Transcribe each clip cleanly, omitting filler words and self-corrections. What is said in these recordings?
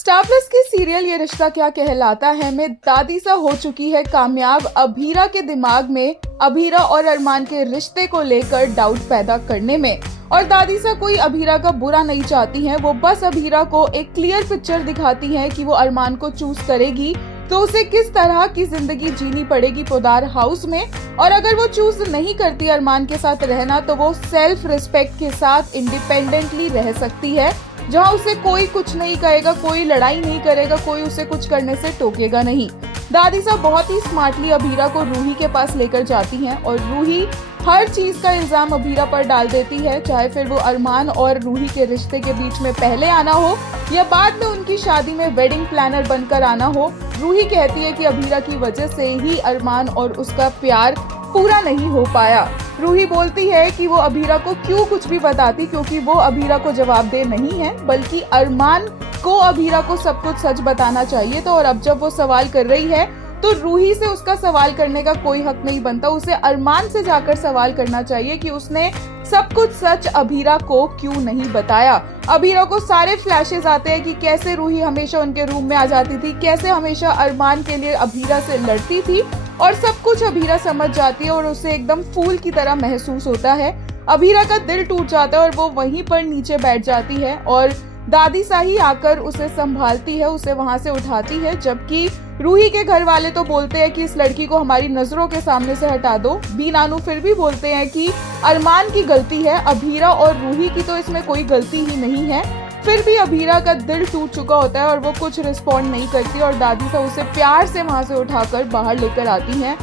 Star plus की serial ये रिश्ता क्या कहलाता है में दादीसा हो चुकी है कामयाब अभीरा के दिमाग में अभीरा और अरमान के रिश्ते को लेकर डाउट पैदा करने में। और दादीसा कोई अभीरा का बुरा नहीं चाहती हैं, वो बस अभीरा को एक क्लियर पिक्चर दिखाती हैं कि वो अरमान को चूज करेगी तो उसे किस तरह की जिंदगी जीनी पड़ेगी पोदार हाउस में। और अगर वो चूज नहीं करती अरमान के साथ रहना तो वो सेल्फ रिस्पेक्ट के साथ इंडिपेंडेंटली रह सकती है, जहां उसे कोई कुछ नहीं कहेगा, कोई लड़ाई नहीं करेगा, कोई उसे कुछ करने से टोकेगा नहीं। दादीसा बहुत ही स्मार्टली अभीरा को रूही के पास लेकर जाती हैं और रूही हर चीज का इल्जाम अभीरा पर डाल देती है, चाहे फिर वो अरमान और रूही के रिश्ते के बीच में पहले आना हो या बाद में उनकी शादी में वेडिंग प्लानर बनकर आना हो। रूही कहती है कि अभीरा की वजह से ही अरमान और उसका प्यार पूरा नहीं हो पाया। रूही बोलती है कि वो अभीरा को क्यों कुछ भी बताती, क्योंकि वो अभीरा को जवाबदेह नहीं है, बल्कि अरमान को अभीरा को सब कुछ सच बताना चाहिए। तो और अब जब वो सवाल कर रही है तो रूही से उसका सवाल करने का कोई हक नहीं बनता, उसे अरमान से जाकर सवाल करना चाहिए कि उसने सब कुछ सच अभीरा को क्यों नहीं बताया। अभीरा को सारे फ्लैशेस आते हैं कि कैसे रूही हमेशा उनके रूम में आ जाती थी, कैसे हमेशा अरमान के लिए अभीरा से लड़ती थी, और सब कुछ अभीरा समझ जाती है और उसे एकदम फूल की तरह महसूस होता है। अभीरा का दिल टूट जाता है और वो वहीं पर नीचे बैठ जाती है और दादीसा ही आकर उसे संभालती है, उसे वहां से उठाती है। जबकि रूही के घर वाले तो बोलते हैं कि इस लड़की को हमारी नजरों के सामने से हटा दो। बी नानू फिर भी बोलते हैं कि अरमान की गलती है, अभीरा और रूही की तो इसमें कोई गलती ही नहीं है। फिर भी अभीरा का दिल टूट चुका होता है और वो कुछ रिस्पॉन्ड नहीं करती और दादीसा उसे प्यार से वहां से उठाकर बाहर लेकर आती हैं।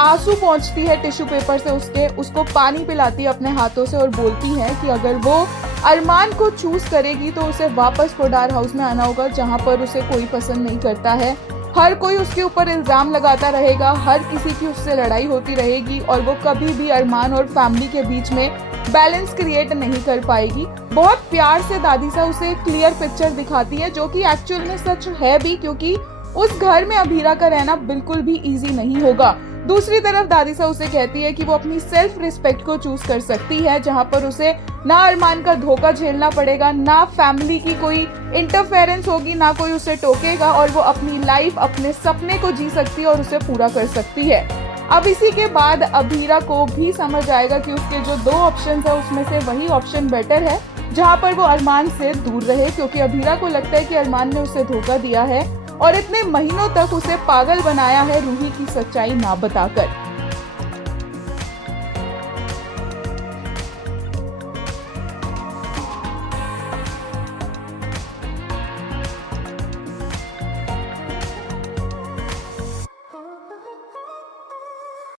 आंसू पहुंचती है टिश्यू पेपर से उसको पानी पिलाती है अपने हाथों से और बोलती है कि अगर वो अरमान को चूज करेगी तो उसे वापस पोडार हाउस में आना होगा, जहां पर उसे कोई पसंद नहीं करता है। हर कोई उसके ऊपर इल्जाम लगाता रहेगा, हर किसी की उससे लड़ाई होती रहेगी और वो कभी भी अरमान और फैमिली के बीच में बैलेंस क्रिएट नहीं कर पाएगी। बहुत प्यार से दादीसा उसे क्लियर पिक्चर दिखाती है, जो कि एक्चुअल में सच है भी, क्योंकि उस घर में अभीरा का रहना बिल्कुल भी इजी नहीं होगा। दूसरी तरफ दादीसा उसे कहती है कि वो अपनी सेल्फ रिस्पेक्ट को चूज कर सकती है, जहां पर उसे ना अरमान का धोखा झेलना पड़ेगा, ना फैमिली की कोई इंटरफेरेंस होगी, ना कोई उसे टोकेगा, और वो अपनी लाइफ अपने सपने को जी सकती है और उसे पूरा कर सकती है। अब इसी के बाद अभीरा को भी समझ आएगा कि उसके जो दो ऑप्शन है उसमें से वही ऑप्शन बेटर है, जहां पर वो अरमान से दूर रहे, क्योंकि अभीरा को लगता है कि अरमान ने उसे धोखा दिया है और इतने महीनों तक उसे पागल बनाया है रूही की सच्चाई ना बताकर।